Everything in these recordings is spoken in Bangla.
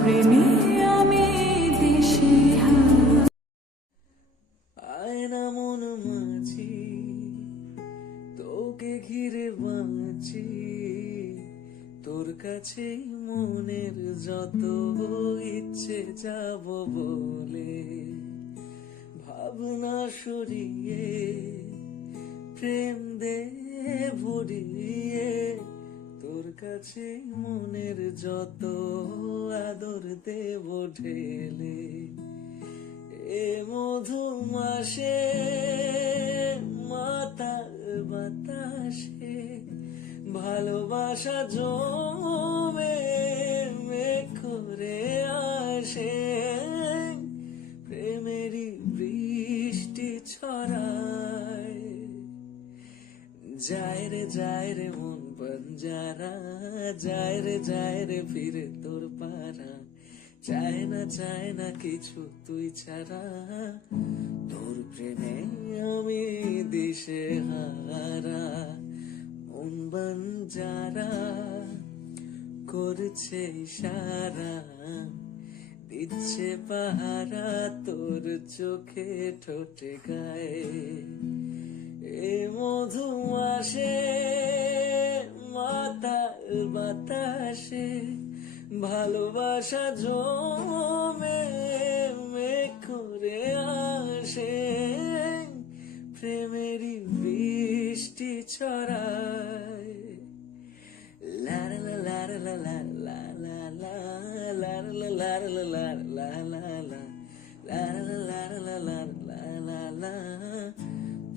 প্রেমে আমি দিশেহারা। আয়না মন মাঝি তোকে ঘিরে বাঁচি, তোর কাছে মনের যত ইচ্ছে যাব বলে, ভাবনা সরিয়ে প্রেম দে ভরিয়ে, তোর কাছে মনের যত আদর দেব ঢেলে। এ মধু মাসে মাতাল বাতাসে ভালোবাসা জমে মেঘ করে আসে, প্রেমেরই বৃষ্টি ছড়ায়। যায় রে মন বঞ্জারা, যায় রে ফিরে তোর পারা, চায় না কিছু তুই ছাড়া, তোর প্রেমে আমি দিশেহারা। মন বঞ্জারা করছে ইশারা, দিচ্ছে পাহারা তোর চোখে ঠোঁটে গায়ে। এ মধু আসে মাতাল বাতাসে ভালোবাসা জমে মেঘ করে আসে, প্রেমেরই বৃষ্টি ছড়ায়। লা লা লা লা লা লা লা লা লা লা লা লা লা লা লা লা,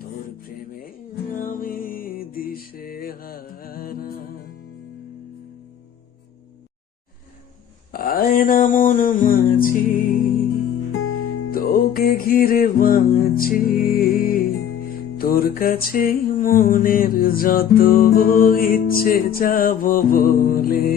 তোর প্রেমে আমি দিশেহারা। আয়না মন মাঝি তোকে ঘিরে বাঁচি, তোর কাছে মনের যত ইচ্ছে যাব বলে।